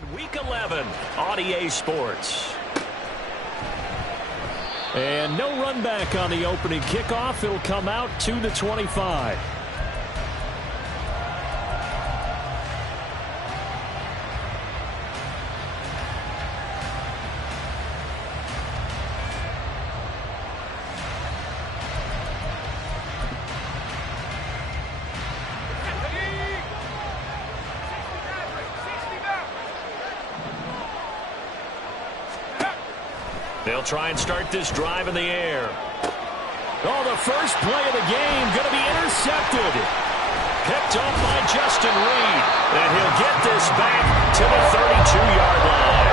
And Week 11 on EA Sports. And no run back on the opening kickoff. It'll come out to the 25. They'll try and start this drive in the air. Oh, the first play of the game going to be intercepted. Picked up by Justin Reed. And he'll get this back to the 32-yard line.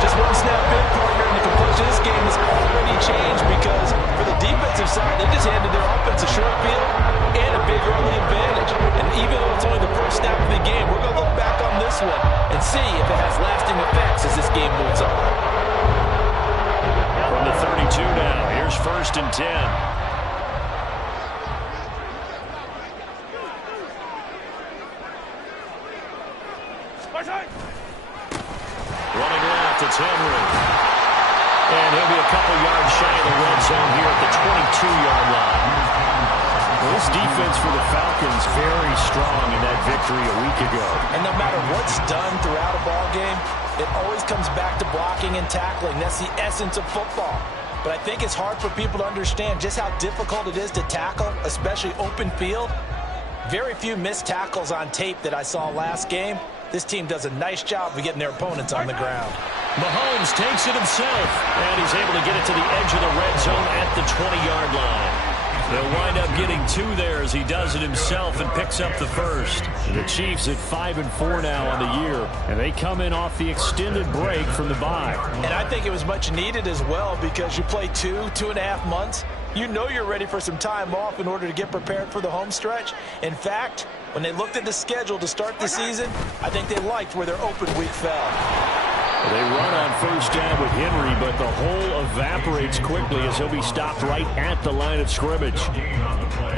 Just one snap in, partner, and the completion of this game has already changed because for the defensive side, they just handed their offense a short field and a big early advantage. And even though it's only the first snap of the game, we're going to look back on this one and see if it has lasting effects as this game moves on. From the 32 now, here's 1st and 10. Running left, it's Henry. And he'll be a couple yards shy of the red zone here at the 22-yard line. Well, this defense for the Falcons very strong in that victory a week ago. And no matter what's done throughout a ball game, it always comes back to blocking and tackling. That's the essence of football. But I think it's hard for people to understand just how difficult it is to tackle, especially open field. Very few missed tackles on tape that I saw last game. This team does a nice job of getting their opponents on the ground. Mahomes takes it himself, and he's able to get it to the edge of the red zone at the 20-yard line. They'll wind up getting 2 there as he does it himself and picks up the first. The Chiefs at 5-4 now on the year, and they come in off the extended break from the bye. And I think it was much needed as well because you play 2.5 months. You know you're ready for some time off in order to get prepared for the home stretch. In fact, when they looked at the schedule to start the season, I think they liked where their open week fell. They run on 1st down with Henry, but the hole evaporates quickly as he'll be stopped right at the line of scrimmage.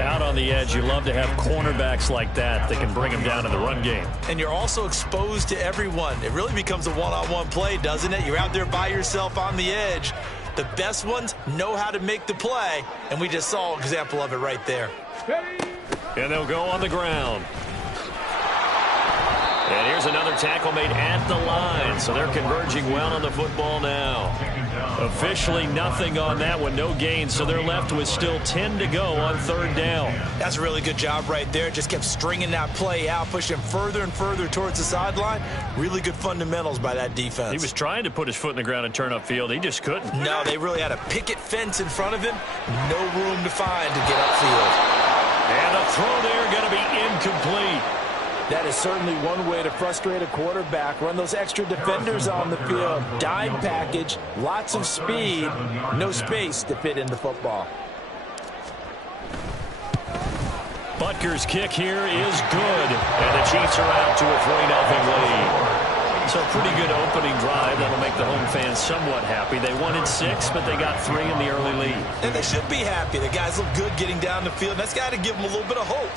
Out on the edge, you love to have cornerbacks like that can bring them down in the run game. And you're also exposed to everyone. It really becomes a one-on-one play, doesn't it? You're out there by yourself on the edge. The best ones know how to make the play, and we just saw an example of it right there. And they'll go on the ground. And here's another tackle made at the line, so they're converging well on the football now. Officially nothing on that one, no gain, so they're left with still 10 to go on 3rd down. That's a really good job right there. Just kept stringing that play out, pushing further and further towards the sideline. Really good fundamentals by that defense. He was trying to put his foot in the ground and turn upfield. He just couldn't. No, they really had a picket fence in front of him. No room to find to get upfield. And a throw there going to be incomplete. That is certainly one way to frustrate a quarterback. Run those extra defenders on the field. Dime package, lots of speed, no space to fit in the football. Butker's kick here is good. And the Chiefs are out to a 3-0 lead. So a pretty good opening drive. That'll make the home fans somewhat happy. They wanted 6, but they got 3 in the early lead. And they should be happy. The guys look good getting down the field. That's got to give them a little bit of hope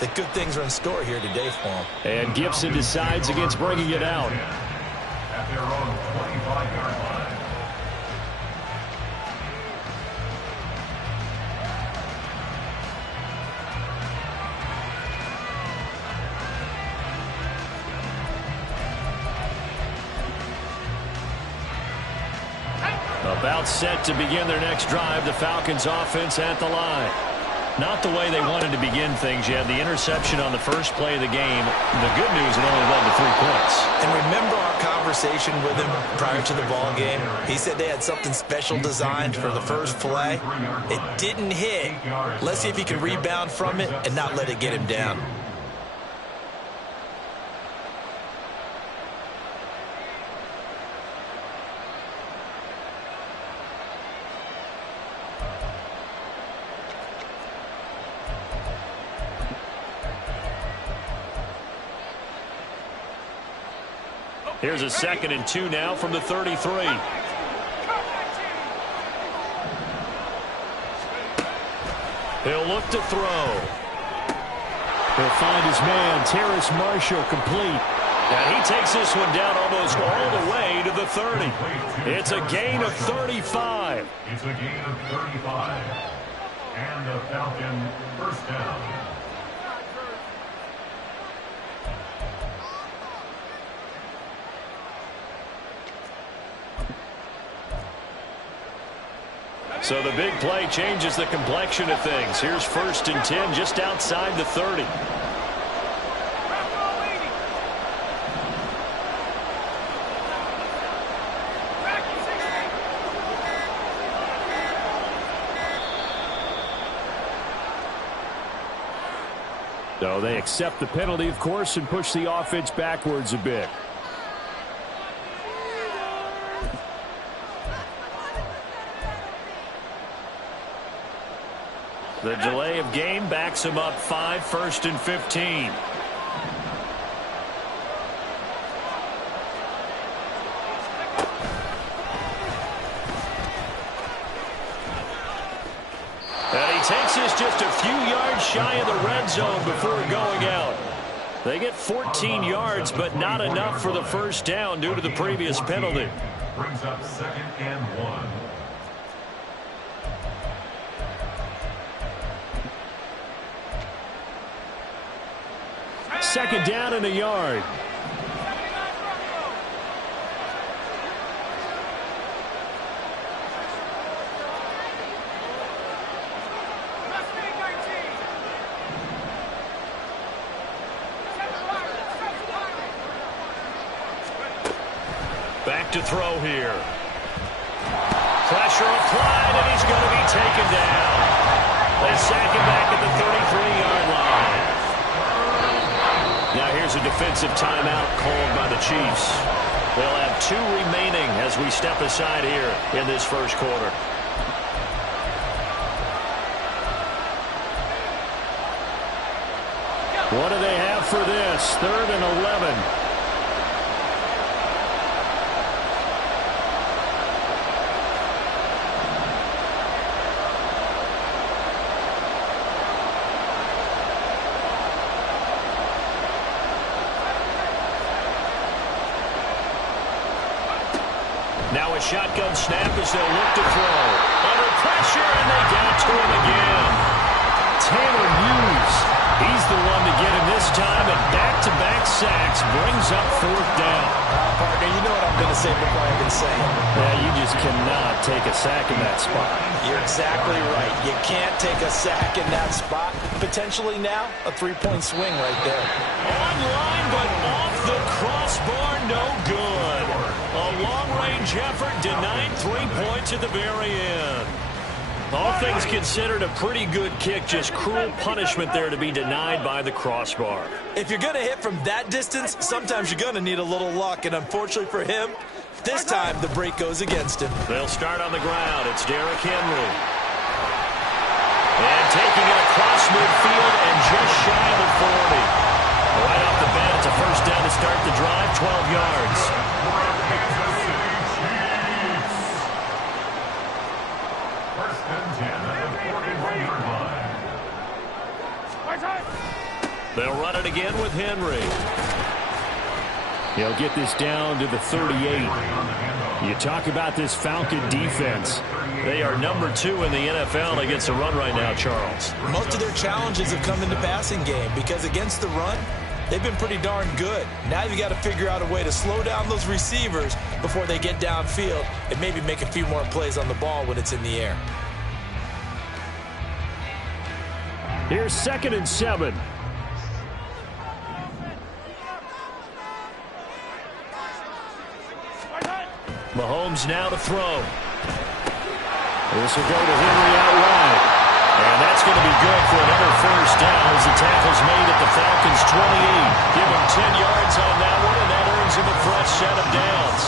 that good things are in store here today for them. And Gibson decides against bringing it out. At their own 25-yard line. About set to begin their next drive, the Falcons offense at the line. Not the way they wanted to begin things. You had the interception on the first play of the game. The good news, it only led to 3 points. And remember our conversation with him prior to the ball game? He said they had something special designed for the first play. It didn't hit. Let's see if he can rebound from it and not let it get him down. Here's a 2nd and 2 now from the 33. He'll look to throw. He'll find his man, Terrace Marshall, complete. And he takes this one down almost all the way to the 30. It's a gain of 35. It's a gain of 35. And the Falcon first down. So the big play changes the complexion of things. Here's 1st and 10 just outside the 30. So they accept the penalty, of course, and push the offense backwards a bit. The delay of game backs him up 5, 1st and 15. And he takes this just a few yards shy of the red zone before going out. They get 14 yards, but not enough for the first down due to the previous penalty. Brings up 2nd and 1. Second down and a yard. Back to throw here. Pressure applied, and he's going to be taken down. They sack him back at the 33-yard line. Now here's a defensive timeout called by the Chiefs. They'll have 2 remaining as we step aside here in this first quarter. What do they have for this? 3rd and 11. Now a shotgun snap as they'll look to throw. Under pressure, and they get it to him again. Tanner Hughes, he's the one to get him this time, and back-to-back sacks brings up 4th down. Partner, you know what I'm going to say before I even say it. Yeah, you just cannot take a sack in that spot. You're exactly right. You can't take a sack in that spot. Potentially now, a 3-point swing right there. Online, but off the crossbar, no good. A long-range effort denied 3 points at the very end. All things considered, a pretty good kick, just cruel punishment there to be denied by the crossbar. If you're going to hit from that distance, sometimes you're going to need a little luck, and unfortunately for him, this time the break goes against him. They'll start on the ground. It's Derrick Henry. And taking it across midfield and just shy of the 40. Right off the bat, it's a first down to start the drive, 12 yards. They'll run it again with Henry. He'll get this down to the 38. You talk about this Falcon defense. They are number 2 in the NFL against the run right now, Charles. Most of their challenges have come in the passing game because against the run, they've been pretty darn good. Now you've got to figure out a way to slow down those receivers before they get downfield and maybe make a few more plays on the ball when it's in the air. Here's 2nd and 7. Mahomes now to throw. This will go to Henry out wide. And that's going to be good for another first down as the tackle's made at the Falcons' 28. Give him 10 yards on that one, and that earns him a fresh set of downs.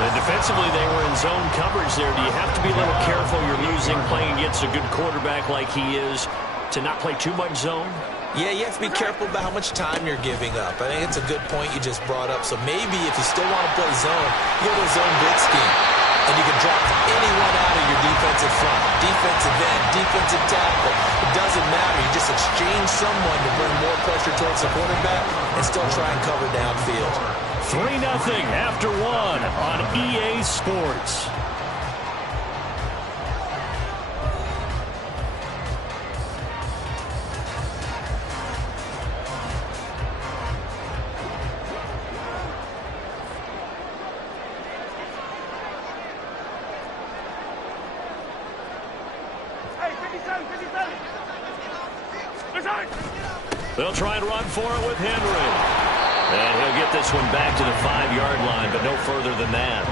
And defensively, they were in zone coverage there. Do you have to be a little careful? You're losing playing against a good quarterback like he is to not play too much zone? Yeah, you have to be careful about how much time you're giving up. I think it's a good point you just brought up. So maybe if you still want to play zone, you go to a zone blitz scheme. And you can drop anyone out of your defensive front, defensive end, defensive tackle. The it doesn't matter. You just exchange someone to bring more pressure towards the quarterback and still try and cover downfield. 3-0 after 1 on EA Sports. They'll try and run for it with Henry. And he'll get this one back to the 5-yard line, but no further than that.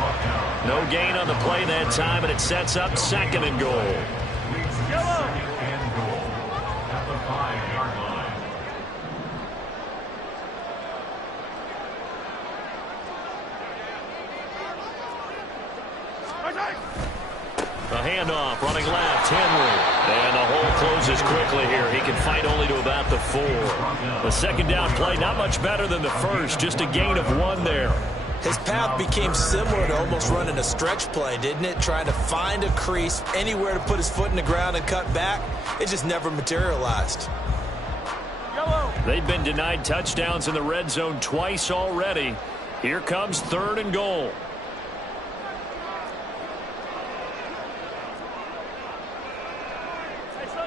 No gain on the play that time, and it sets up 2nd and goal. 2nd and goal at the 5-yard line. The handoff, running left, Henry. And the hole closes quickly here. He can fight only to about the 4. The 2nd down play, not much better than the first. Just a gain of 1 there. His path became similar to almost running a stretch play, didn't it? Trying to find a crease, anywhere to put his foot in the ground and cut back. It just never materialized. They've been denied touchdowns in the red zone twice already. Here comes 3rd and goal.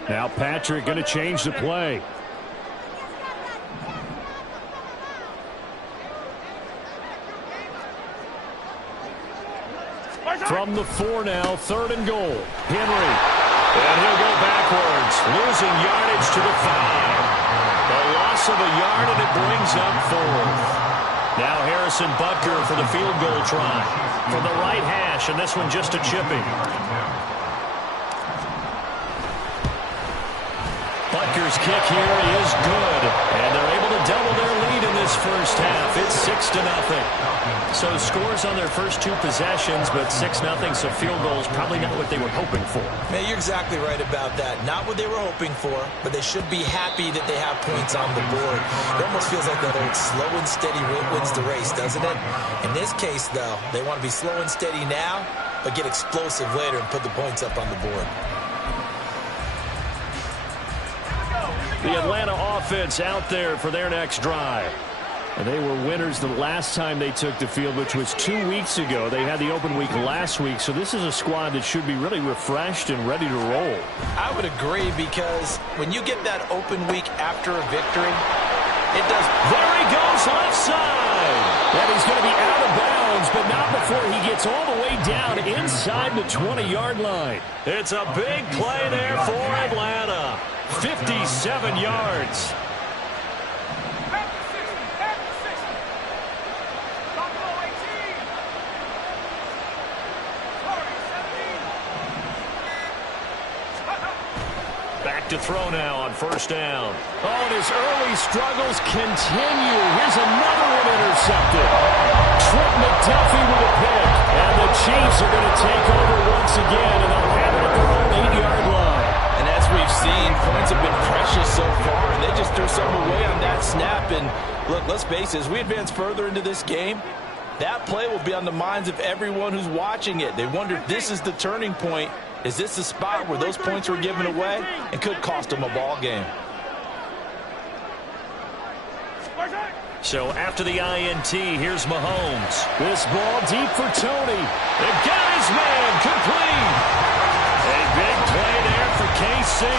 Now Patrick going to change the play. From the 4 now, 3rd and goal. Henry. And he'll go backwards, losing yardage to the 5. A loss of a yard, and it brings up 4th. Now Harrison Butker for the field goal try. From the right hash, and this one just a chipping. Butker's kick here is good, and they're able to double their lead in this first half. It's 6-0. So scores on their first 2 possessions, but 6-0, so field goals probably not what they were hoping for. Man, you're exactly right about that. Not what they were hoping for, but they should be happy that they have points on the board. It almost feels like that old slow and steady wins the race, doesn't it? In this case, though, they want to be slow and steady now, but get explosive later and put the points up on the board. The Atlanta offense out there for their next drive. And they were winners the last time they took the field, which was 2 weeks ago. They had the open week last week, so this is a squad that should be really refreshed and ready to roll. I would agree, because when you get that open week after a victory, it does. There he goes, left side. And he's going to be out of bounds, but not before he gets all the way down inside the 20-yard line. It's a big play there for Atlanta. 57 yards. Back to throw now on 1st down. Oh, and his early struggles continue. Here's another one intercepted. Trent McDuffie with a pick. And the Chiefs are going to take over once again, and they'll have it at their own 8-yard line. And as we've seen, points have been precious so far, and they just threw some away on that snap. And look, let's face it, as we advance further into this game, that play will be on the minds of everyone who's watching it. They wonder if this is the turning point. Is this the spot where those points were given away and could cost them a ball game? So after the INT, here's Mahomes. This ball deep for Tony. They've got his man complete. A big play there for KC.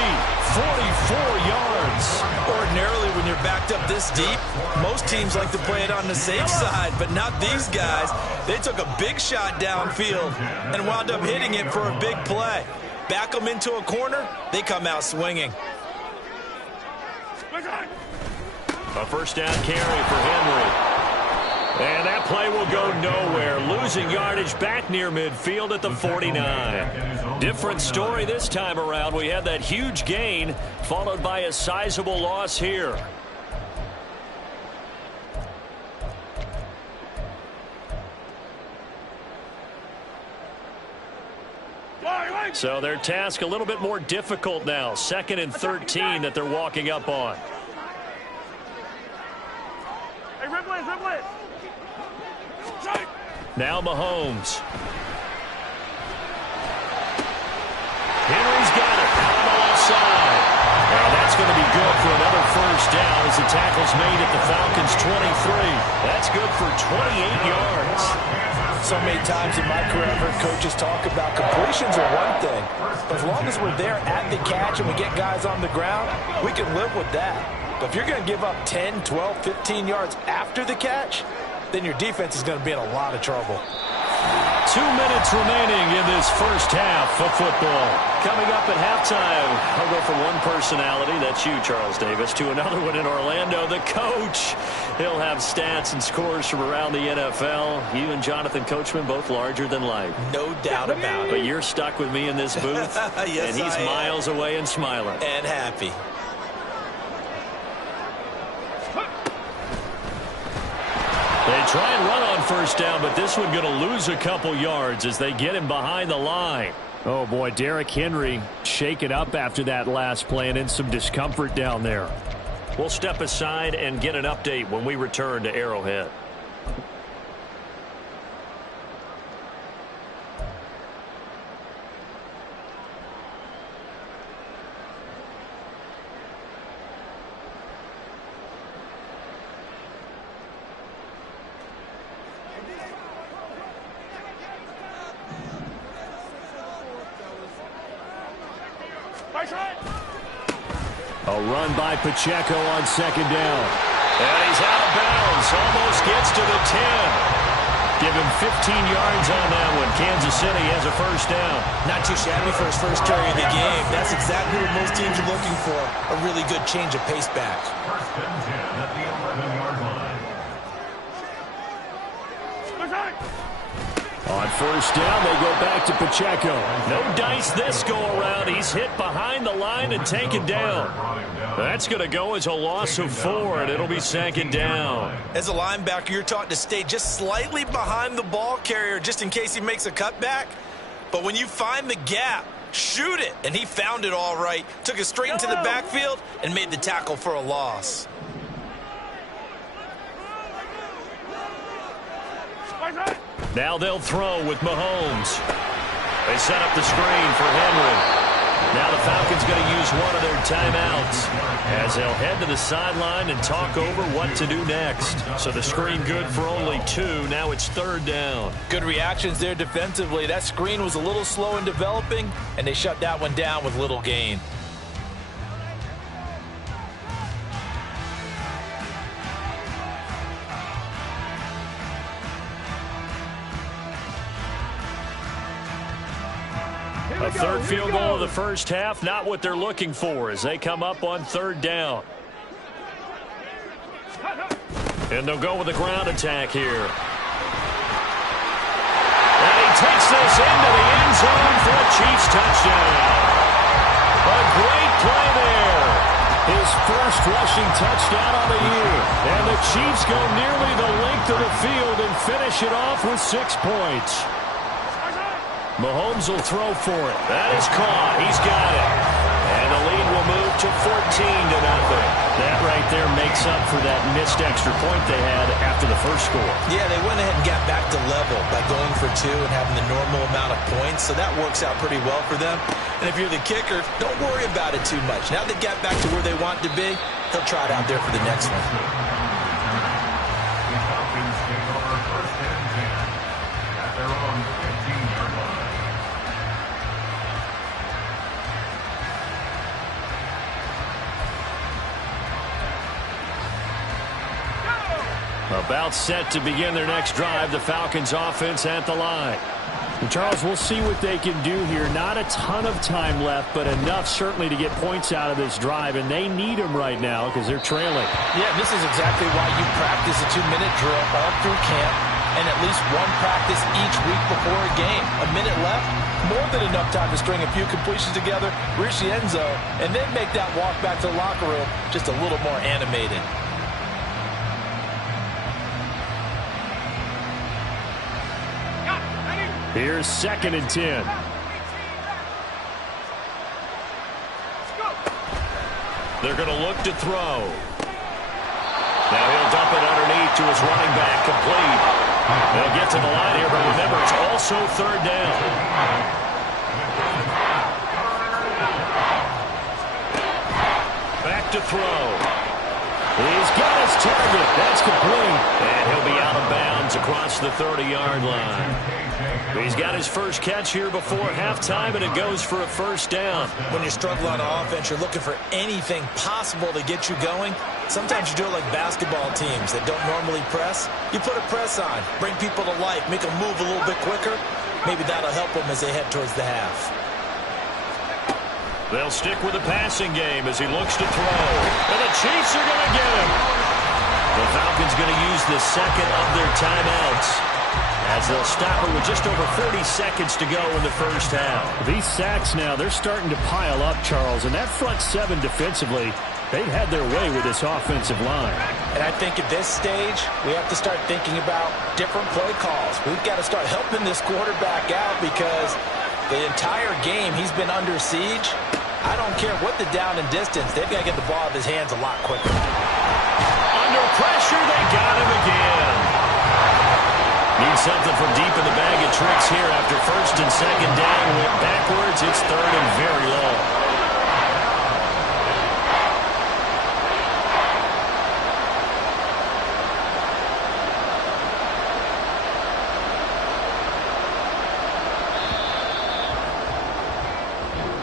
44 yards. Ordinarily, when you're backed up this deep, most teams like to play it on the safe side, but not these guys. They took a big shot downfield and wound up hitting it for a big play. Back them into a corner, they come out swinging. A 1st down carry for Henry. And that play will go nowhere. Losing yardage back near midfield at the 49. Different story this time around. We had that huge gain, followed by a sizable loss here. So their task a little bit more difficult now. 2nd and 13 that they're walking up on. Now Mahomes. Henry's got it out on the left side. good for another first down as the tackle's made at the Falcons' 23. That's good for 28 yards. So many times in my career, I've heard coaches talk about completions are one thing. But as long as we're there at the catch and we get guys on the ground, we can live with that. But if you're going to give up 10, 12, 15 yards after the catch, then your defense is going to be in a lot of trouble. 2 minutes remaining in this first half of football. Coming up at halftime, I'll go from one personality, that's you, Charles Davis, to another one in Orlando, the coach. He'll have stats and scores from around the NFL. You and Jonathan Coachman, both larger than life. No doubt about it. But you're stuck with me in this booth, yes, and he's miles away and smiling. And happy. They try and run on first down, but this one going to lose a couple yards as they get him behind the line. Oh, boy, Derrick Henry shaken up after that last play and in some discomfort down there. We'll step aside and get an update when we return to Arrowhead. A run by Pacheco on second down. And he's out of bounds. Almost gets to the 10. Give him 15 yards on that one. Kansas City has a first down. Not too shabby for his first carry of the game. That's exactly what most teams are looking for. A really good change of pace back. First and 10 at the 11-yard line. On first down, they go back to Pacheco. No dice this go-around. He's hit behind the line and taken down. That's going to go as a loss of 4, and it'll be second down. As a linebacker, you're taught to stay just slightly behind the ball carrier just in case he makes a cutback. But when you find the gap, shoot it. And he found it all right. Took it straight into the backfield and made the tackle for a loss. Now they'll throw with Mahomes. They set up the screen for Henry. Now the Falcons going to use one of their timeouts as they'll head to the sideline and talk over what to do next. So the screen good for only 2. Now it's third down. Good reactions there defensively. That screen was a little slow in developing, and they shut that one down with little gain. A third field goal of the first half, not what they're looking for as they come up on third down. And they'll go with a ground attack here. And he takes this into the end zone for a Chiefs touchdown. A great play there. His first rushing touchdown on the year. And the Chiefs go nearly the length of the field and finish it off with 6 points. Mahomes will throw for it. That is caught. He's got it. And the lead will move to 14-0. That right there makes up for that missed extra point they had after the first score. Yeah, they went ahead and got back to level by going for 2 and having the normal amount of points. So that works out pretty well for them. And if you're the kicker, don't worry about it too much. Now they got back to where they want to be, they'll try it out there for the next one. The Falcons take over first and 10 at their own 15-yard line. About set to begin their next drive. The Falcons offense at the line. And Charles, we'll see what they can do here. Not a ton of time left, but enough certainly to get points out of this drive. And they need them right now because they're trailing. Yeah, this is exactly why you practice a 2-minute drill all through camp and at least one practice each week before a game. A minute left, more than enough time to string a few completions together, reach the end zone, and then make that walk back to the locker room just a little more animated. Here's second and 10. They're going to look to throw. Now he'll dump it underneath to his running back, complete. They'll get to the line here, but remember, it's also third down. Back to throw. He's got his target. That's complete. And he'll be out of bounds across the 30-yard line. He's got his first catch here before halftime, and it goes for a first down. When you struggle on offense, you're looking for anything possible to get you going. Sometimes you do it like basketball teams that don't normally press. You put a press on, bring people to life, make them move a little bit quicker. Maybe that'll help them as they head towards the half. They'll stick with the passing game as he looks to throw. And the Chiefs are going to get him. The Falcons going to use the second of their timeouts as they'll stop it with just over 40 seconds to go in the first half. These sacks now, they're starting to pile up, Charles. And that front seven defensively, they've had their way with this offensive line. And I think at this stage, we have to start thinking about different play calls. We've got to start helping this quarterback out because the entire game he's been under siege. I don't care what the down and distance. They've got to get the ball out of his hands a lot quicker. Under pressure, they got him again. Need something from deep in the bag of tricks here after first and second down. Went backwards. It's third and very low.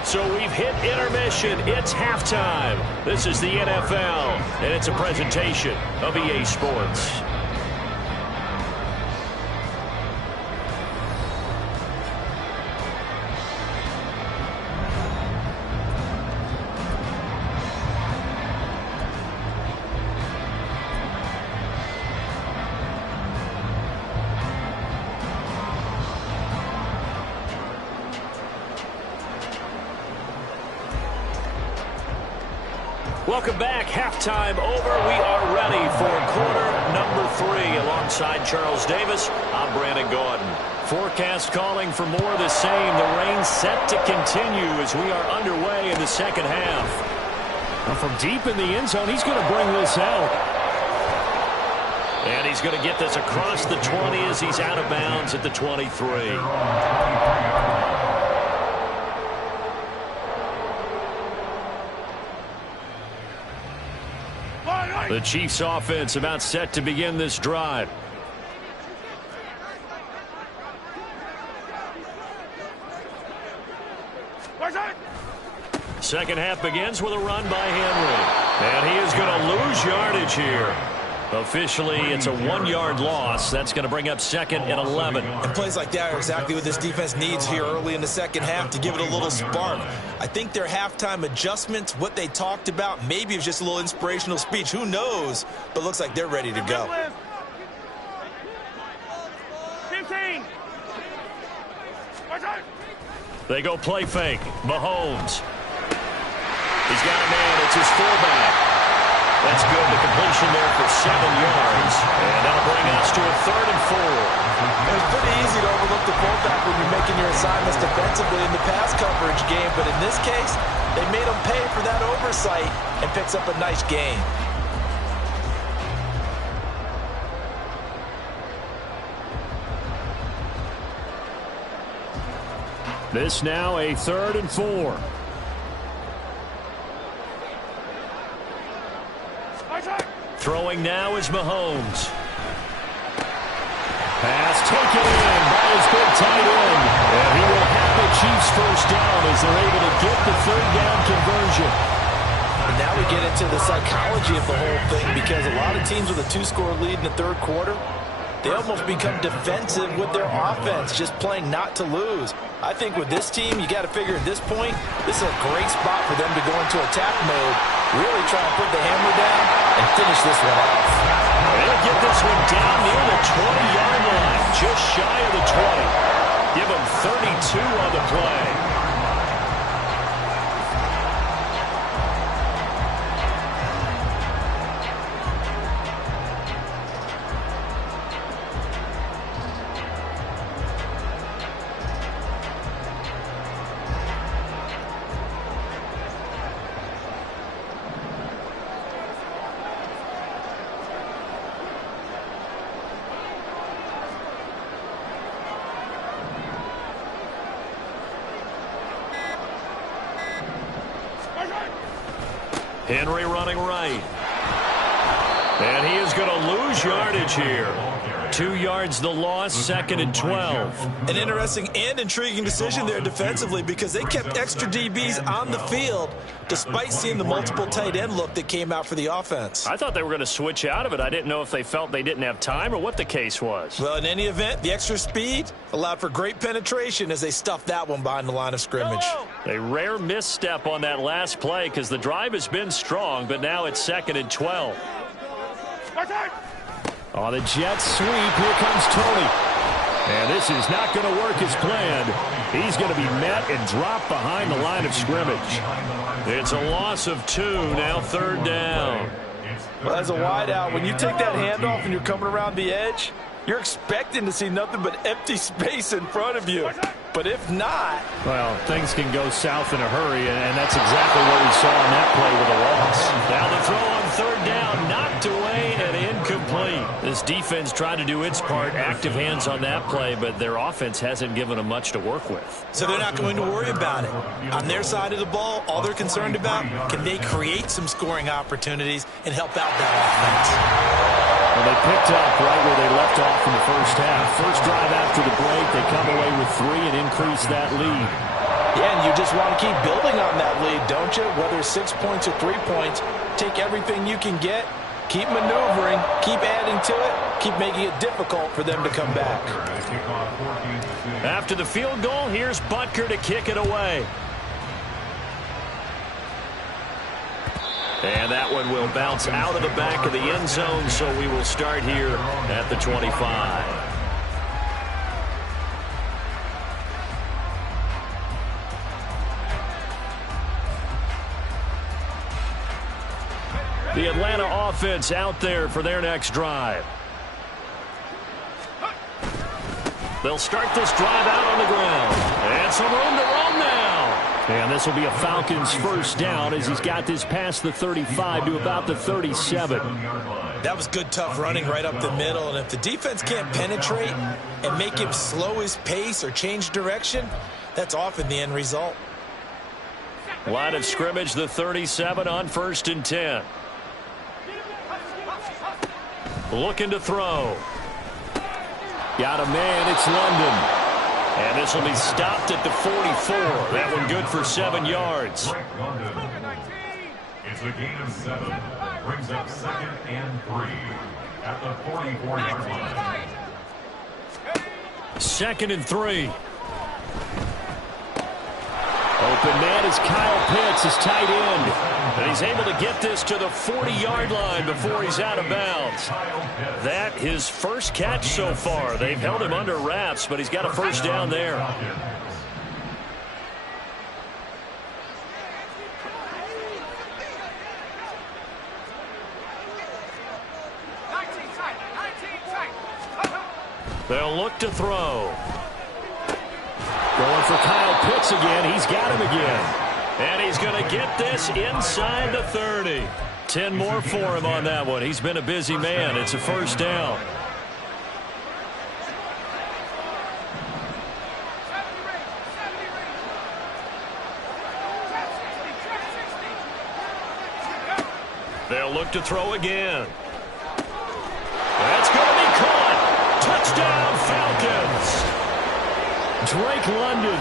So we've hit intermission. It's halftime. This is the NFL, and it's a presentation of EA Sports. Welcome back. Halftime over. We are ready for quarter number 3. Alongside Charles Davis, I'm Brandon Gordon. Forecast calling for more of the same. The rain set to continue as we are underway in the second half. Now from deep in the end zone, he's going to bring this out. And he's going to get this across the 20 as he's out of bounds at the 23. The Chiefs offense about set to begin this drive. Second half begins with a run by Henry. And he is going to lose yardage here. Officially, it's a 1-yard loss. That's going to bring up second and 11. And plays like that are exactly what this defense needs here early in the second half to give it a little spark. I think their halftime adjustments, what they talked about, maybe it was just a little inspirational speech. Who knows? But looks like they're ready to go. 15. They go play fake. Mahomes. He's got a man. It's his fullback. That's good. The completion there for 7 yards. And that'll bring us to a 3rd and 4. It's pretty easy to overlook the fullback when you're making your assignments defensively in the pass coverage game. But in this case, they made him pay for that oversight and picks up a nice gain. This now a 3rd and 4. Throwing now is Mahomes. Pass taken in by his big tight end. And he will have the Chiefs first down as they're able to get the 3rd down conversion. And now we get into the psychology of the whole thing because a lot of teams with a 2-score lead in the 3rd quarter, they almost become defensive with their offense, just playing not to lose. I think with this team, you got to figure at this point, this is a great spot for them to go into attack mode, really try and put the hammer down and finish this one off. They'll get this one down near the 20-yard line, just shy of the 20. Give them 32 on the play. Henry running right. And he is going to lose yardage here. 2 yards the loss, 2nd and 12. An interesting and intriguing decision there defensively because they kept extra DBs on the field despite seeing the multiple tight end look that came out for the offense. I thought they were going to switch out of it. I didn't know if they felt they didn't have time or what the case was. Well, in any event, the extra speed allowed for great penetration as they stuffed that one behind the line of scrimmage. A rare misstep on that last play because the drive has been strong, but now it's 2nd and 12. On the jet sweep, here comes Tony. And this is not going to work as planned. He's going to be met and dropped behind the line of scrimmage. It's a loss of 2, now 3rd down. Well, as a wideout, when you take that handoff and you're coming around the edge, you're expecting to see nothing but empty space in front of you. But if not... Well, things can go south in a hurry, and that's exactly what we saw in that play with a loss. Now the throw on 3rd down, knocked away and incomplete. This defense tried to do its part, active hands on that play, but their offense hasn't given them much to work with. So they're not going to worry about it. On their side of the ball, all they're concerned about, can they create some scoring opportunities and help out that offense? Well, they picked up right where they left off in the first half. First drive after the break, they come away with 3 and increase that lead. Yeah, and you just want to keep building on that lead, don't you? Whether it's 6 points or 3 points, take everything you can get, keep maneuvering, keep adding to it, keep making it difficult for them to come back. After the field goal, here's Butker to kick it away. And that one will bounce out of the back of the end zone, so we will start here at the 25. The Atlanta offense out there for their next drive. They'll start this drive out on the ground. And some room to roam now. And this will be a Falcons first down as he's got this past the 35 to about the 37. That was good, tough running right up the middle. And if the defense can't penetrate and make him slow his pace or change direction, that's often the end result. Line of scrimmage, the 37 on 1st and 10. Looking to throw. Got a man, it's London. And this will be stopped at the 44. That one good for 7 yards. It's a gain of 7. Brings up 2nd and 3 at the 44-yard line. 2nd and 3. Open man is Kyle Pitts, his tight end. And he's able to get this to the 40-yard line before he's out of bounds. That his first catch so far. They've held him under wraps, but he's got a first down there. They'll look to throw. Going for Kyle Pitts again. He's got him again. And he's going to get this inside the 30. 10 more for him on that one. He's been a busy man. It's a first down. They'll look to throw again. That's going to be caught. Touchdown, Falcons. Drake London,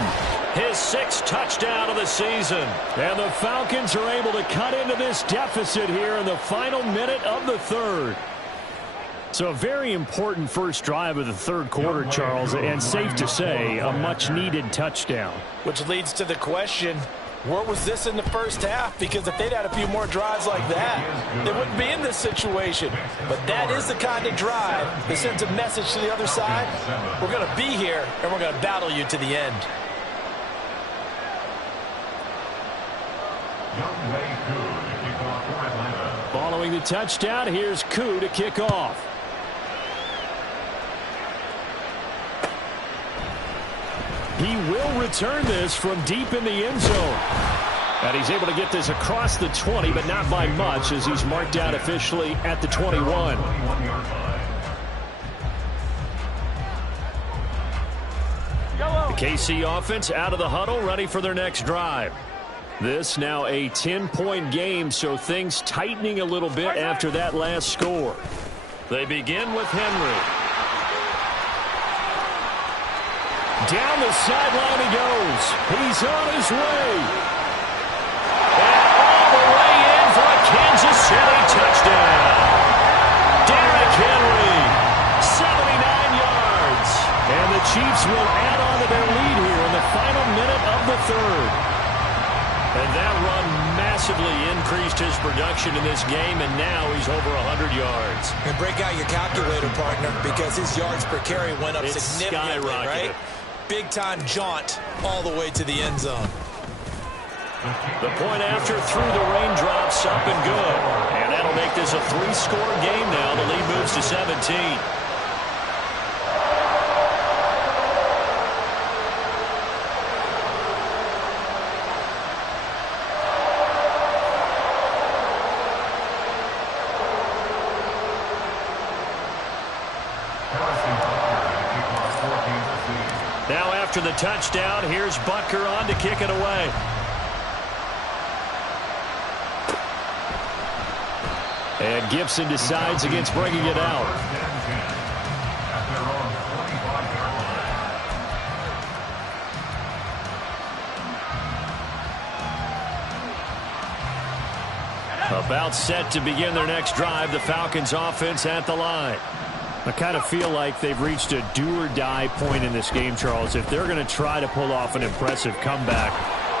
his 6th touchdown of the season. And the Falcons are able to cut into this deficit here in the final minute of the 3rd. So a very important first drive of the 3rd quarter, Charles, and safe to say a much-needed touchdown. Which leads to the question, where was this in the first half? Because if they'd had a few more drives like that, they wouldn't be in this situation. But that is the kind of drive that sends a message to the other side. We're going to be here, and we're going to battle you to the end. Following the touchdown, here's Koo to kick off. He will return this from deep in the end zone. And he's able to get this across the 20, but not by much, as he's marked out officially at the 21. The KC offense out of the huddle, ready for their next drive. This now a 10-point game, so things tightening a little bit after that last score. They begin with Henry. Down the sideline he goes. He's on his way. And all the way in for a Kansas City touchdown. Derrick Henry, 79 yards. And the Chiefs will add on to their lead here in the final minute of the third. And that run massively increased his production in this game, and now he's over 100 yards. And break out your calculator, partner, because his yards per carry went up It's significantly, right? Big-time jaunt all the way to the end zone. The point after through the raindrops, up and good. And that'll make this a 3-score game now. The lead moves to 17. Now after the touchdown, here's Butker on to kick it away. And Gibson decides against bringing it out. About set to begin their next drive, the Falcons offense at the line. I kind of feel like they've reached a do-or-die point in this game, Charles. If they're going to try to pull off an impressive comeback,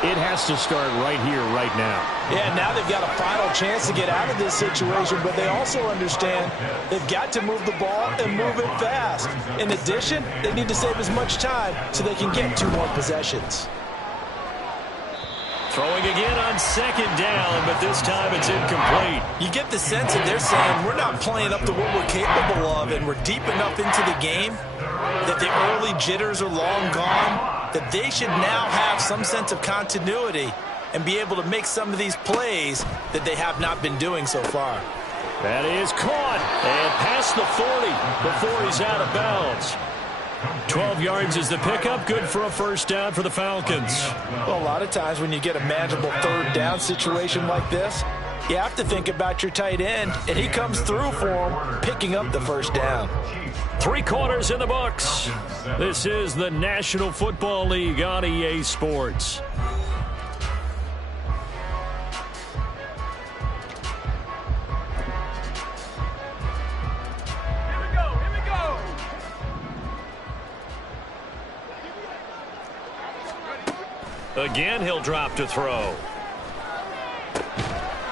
it has to start right here, right now. Yeah, now they've got a final chance to get out of this situation, but they also understand they've got to move the ball and move it fast. In addition, they need to save as much time so they can get 2 more possessions. Throwing again on second down, but this time it's incomplete. You get the sense that they're saying we're not playing up to what we're capable of, and we're deep enough into the game that the early jitters are long gone, that they should now have some sense of continuity and be able to make some of these plays that they have not been doing so far. That is caught and past the 40 before he's out of bounds. 12 yards is the pickup, good for a first down for the Falcons. Well, a lot of times when you get a manageable third down situation like this, you have to think about your tight end, and he comes through for him, picking up the first down. 3 quarters in the books. This is the National Football League on EA Sports. Again, he'll drop to throw.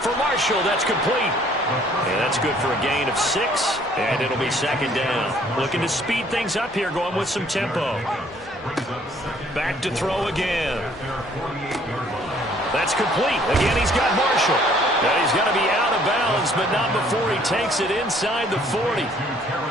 For Marshall, that's complete. And that's good for a gain of 6, and it'll be second down. Looking to speed things up here, going with some tempo. Back to throw again. That's complete. Again, he's got Marshall. Now he's going to be out of bounds, but not before he takes it inside the 40.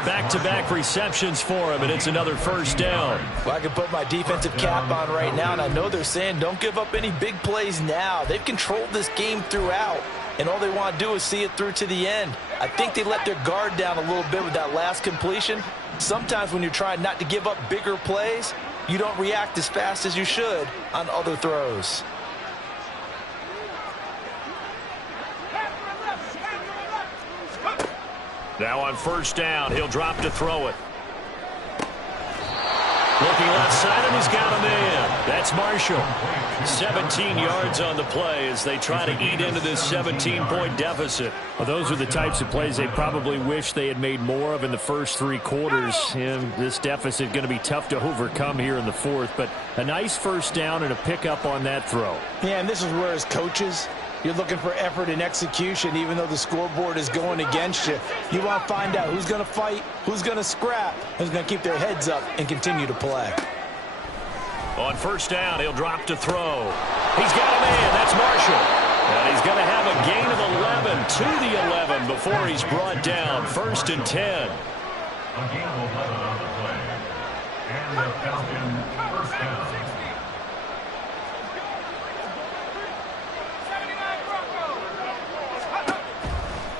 Back-to-back receptions for him, and it's another first down. Well, I can put my defensive cap on right now, and I know they're saying don't give up any big plays now. They've controlled this game throughout, and all they want to do is see it through to the end. I think they let their guard down a little bit with that last completion. Sometimes when you're trying not to give up bigger plays, you don't react as fast as you should on other throws. Now on first down, he'll drop to throw it. Looking left side, and he's got a man. That's Marshall. 17 yards on the play as they try to eat into this 17-point deficit. Well, those are the types of plays they probably wish they had made more of in the first 3 quarters. And this deficit going to be tough to overcome here in the fourth. But a nice first down and a pickup on that throw. Yeah, and this is where as coaches, you're looking for effort and execution, even though the scoreboard is going against you. You want to find out who's going to fight, who's going to scrap, who's going to keep their heads up and continue to play. On first down, he'll drop to throw. He's got a man. That's Marshall. And he's going to have a gain of 11 to the 11 before he's brought down. First and 10. A gain of 11 on the play. And the Falcon first down.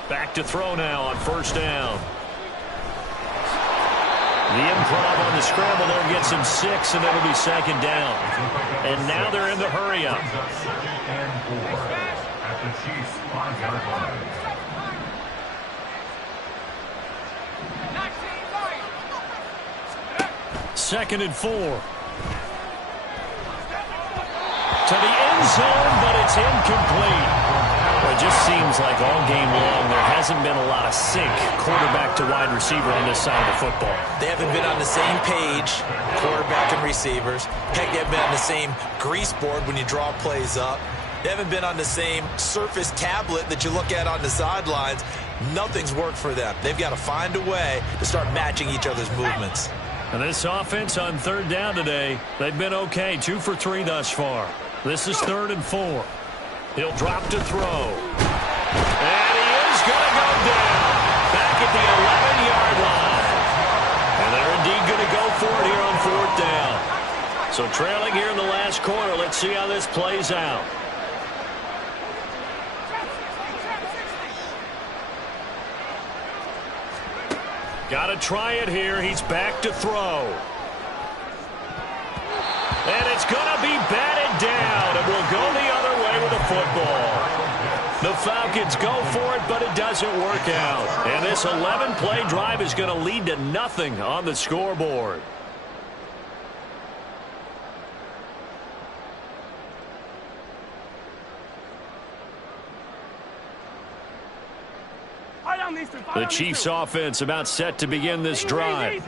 Back to throw now on first down. The improv on the scramble there gets him 6, and it'll be second down. And now they're in the hurry-up. Second and 4 at the Chiefs' 5-yard line. Second and 4. To the end zone, but it's incomplete. Well, it just seems like all game long there hasn't been a lot of sync quarterback to wide receiver on this side of the football. They haven't been on the same page, quarterback and receivers. Heck, they haven't been on the same grease board when you draw plays up. They haven't been on the same surface tablet that you look at on the sidelines. Nothing's worked for them. They've got to find a way to start matching each other's movements. And this offense on third down today, they've been okay. 2 for 3 thus far. This is 3rd and 4. He'll drop to throw. And he is going to go down. Back at the 11-yard line. And they're indeed going to go for it here on 4th down. So trailing here in the last quarter. Let's see how this plays out. Got to try it here. He's back to throw. And it's going to be batted down. And will go the other way with the football. The Falcons go for it, but it doesn't work out. And this 11-play drive is going to lead to nothing on the scoreboard. The Chiefs offense about set to begin this drive.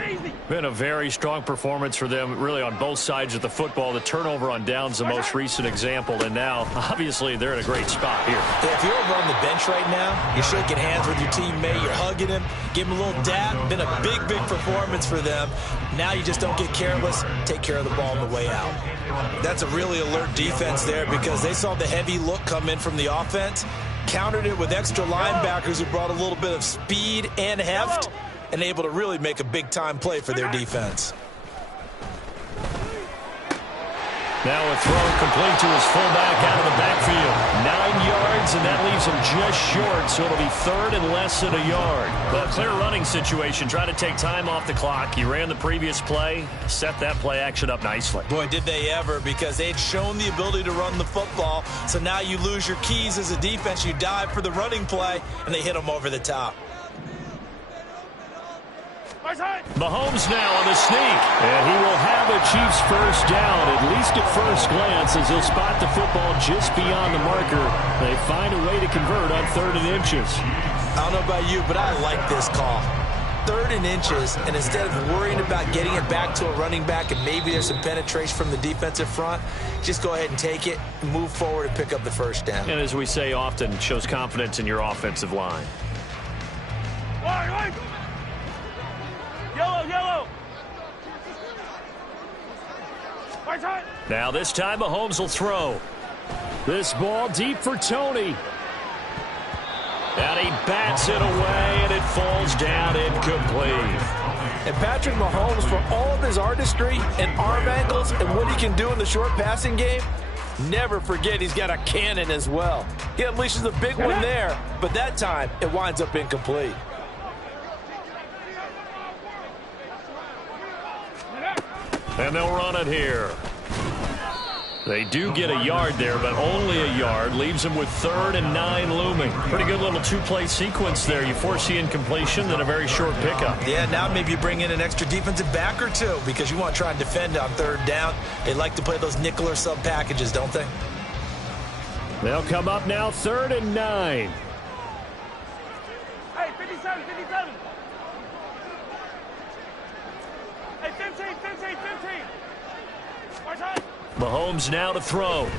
Been a very strong performance for them really on both sides of the football. The turnover on downs the most recent example, and now obviously they're in a great spot here. Yeah, if you're over on the bench right now, you're shaking hands with your teammate, you're hugging him, give him a little dap. Been a big performance for them. Now you just don't get careless, take care of the ball on the way out. That's a really alert defense there because they saw the heavy look come in from the offense, countered it with extra linebackers who brought a little bit of speed and heft and able to really make a big-time play for their defense. Now a throw complete to his fullback out of the backfield. 9 yards, and that leaves him just short, so it'll be 3rd and less than a yard. Well, clear running situation. Try to take time off the clock. He ran the previous play, set that play action up nicely. Boy, did they ever, because they'd shown the ability to run the football, so now you lose your keys as a defense. You dive for the running play, and they hit them over the top. Mahomes now on the sneak, and he will have a Chiefs first down, at least at first glance, as he'll spot the football just beyond the marker. They find a way to convert on 3rd and inches. I don't know about you, but I like this call. 3rd and inches, and instead of worrying about getting it back to a running back and maybe there's some penetration from the defensive front, just go ahead and take it, move forward, and pick up the first down. And as we say often, shows confidence in your offensive line. Yellow. Now this time Mahomes will throw. This ball deep for Tony. And he bats it away, and it falls down incomplete. And Patrick Mahomes, for all of his artistry and arm angles and what he can do in the short passing game, never forget he's got a cannon as well. He unleashes a big one there, but that time it winds up incomplete. And they'll run it here. They do get a yard there, but only a yard. Leaves them with 3rd and 9 looming. Pretty good little 2-play sequence there. You foresee incompletion, then a very short pickup. Yeah, now maybe you bring in an extra defensive back or two because you want to try and defend on 3rd down. They like to play those nickel or sub packages, don't they? They'll come up now 3rd and 9. Hey, 57. Hey, 15. Mahomes now to throw. He's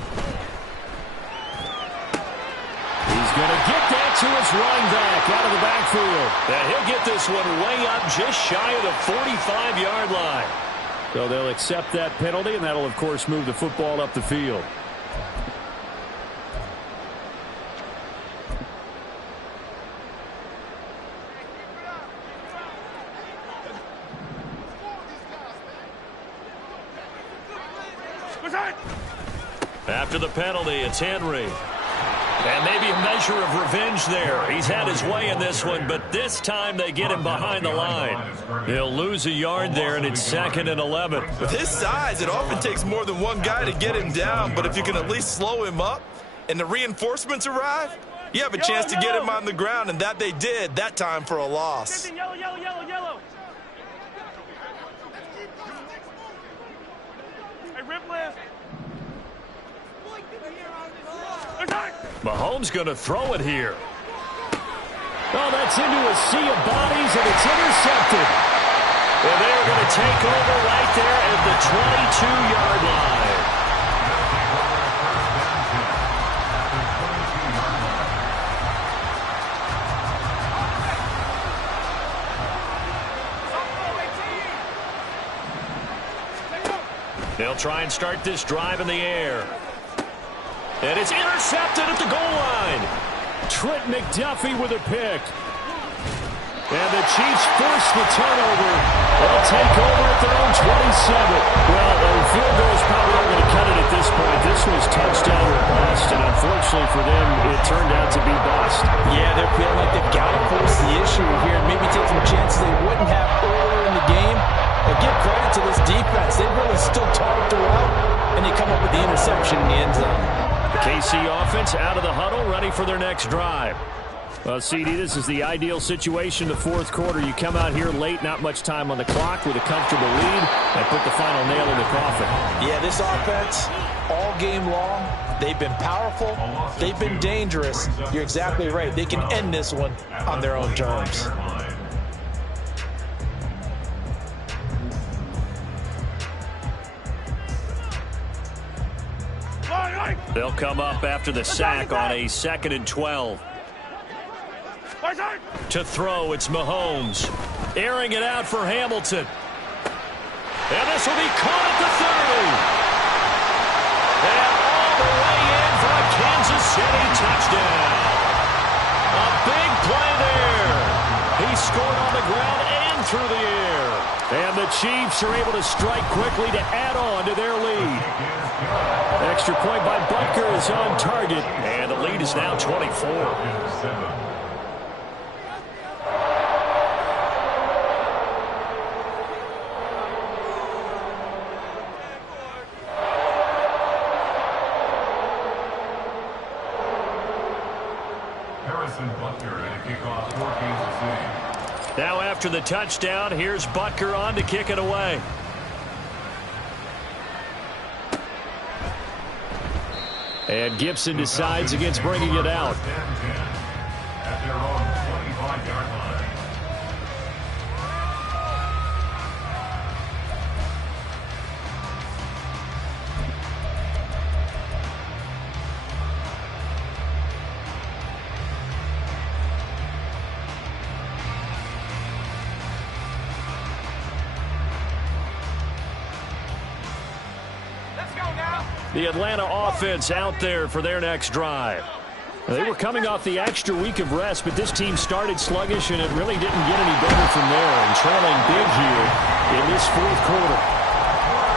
going to get that to his running back out of the backfield. And he'll get this one way up just shy of the 45-yard line. So they'll accept that penalty, and that'll, of course, move the football up the field. After the penalty, it's Henry. And maybe a measure of revenge there. He's had his way in this one, but this time they get him behind the line. He'll lose a yard there, and it's 2nd and 11. With his size, it often takes more than one guy to get him down, but if you can at least slow him up and the reinforcements arrive, you have a chance to get him on the ground, and that they did, that time for a loss. Yellow, yellow, yellow, yellow. Hey, rip left. Mahomes going to throw it here. Oh, that's into a sea of bodies, and it's intercepted. Well, they're going to take over right there at the 22-yard line. They'll try and start this drive in the air. And it's intercepted at the goal line. Trent McDuffie with a pick. And the Chiefs force the turnover. They'll take over at their own 27. Well, a field goal is probably not going to cut it at this point. This was touchdown or bust, and unfortunately for them, it turned out to be bust. Yeah, they're feeling like they've got to force the issue here and maybe take some chances they wouldn't have earlier in the game. But give credit to this defense. They really stood tall throughout, and they come up with the interception in the end zone. KC offense out of the huddle, ready for their next drive. Well, CD, this is the ideal situation in the fourth quarter. You come out here late, not much time on the clock, with a comfortable lead, and put the final nail in the coffin. Yeah, this offense, all game long, they've been powerful, they've been dangerous. You're exactly right. They can end this one on their own terms. They'll come up after the sack on a 2nd and 12. To throw, it's Mahomes. Airing it out for Hamilton. And this will be caught at the 30. And all the way in for a Kansas City touchdown. A big play there. He scored on the ground and through the air. And the Chiefs are able to strike quickly to add on to their lead. Extra point by Butker is on target. And the lead is now 24. Now after the touchdown, here's Butker on to kick it away. And Gibson decides against bringing it out. At their own 25-yard line. The Atlanta offense out there for their next drive. They were coming off the extra week of rest, but this team started sluggish, and it really didn't get any better from there, and trailing big here in this fourth quarter.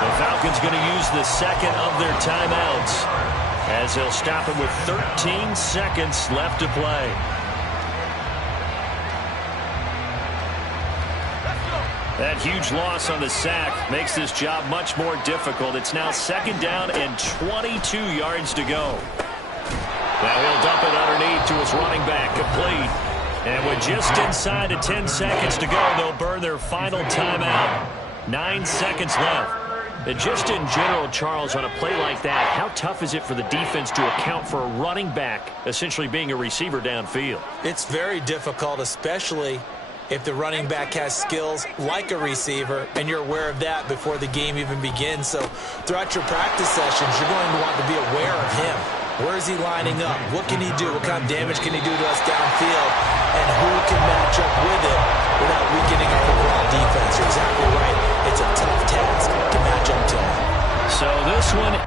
The Falcons going to use the second of their timeouts as they'll stop it with 13 seconds left to play. That huge loss on the sack makes this job much more difficult. It's now 2nd down and 22 yards to go. Now he'll dump it underneath to his running back, complete. And with just inside of 10 seconds to go, they'll burn their final timeout. 9 seconds left. And just in general, Charles, on a play like that, how tough is it for the defense to account for a running back essentially being a receiver downfield? It's very difficult, especially if the running back has skills like a receiver, and you're aware of that before the game even begins. So throughout your practice sessions, you're going to want to be aware of him. Where is he lining up? What can he do? What kind of damage can he do to us downfield? And who can match up with it without weakening our overall defense? You're exactly right. It's a tough task to match up to him. So this one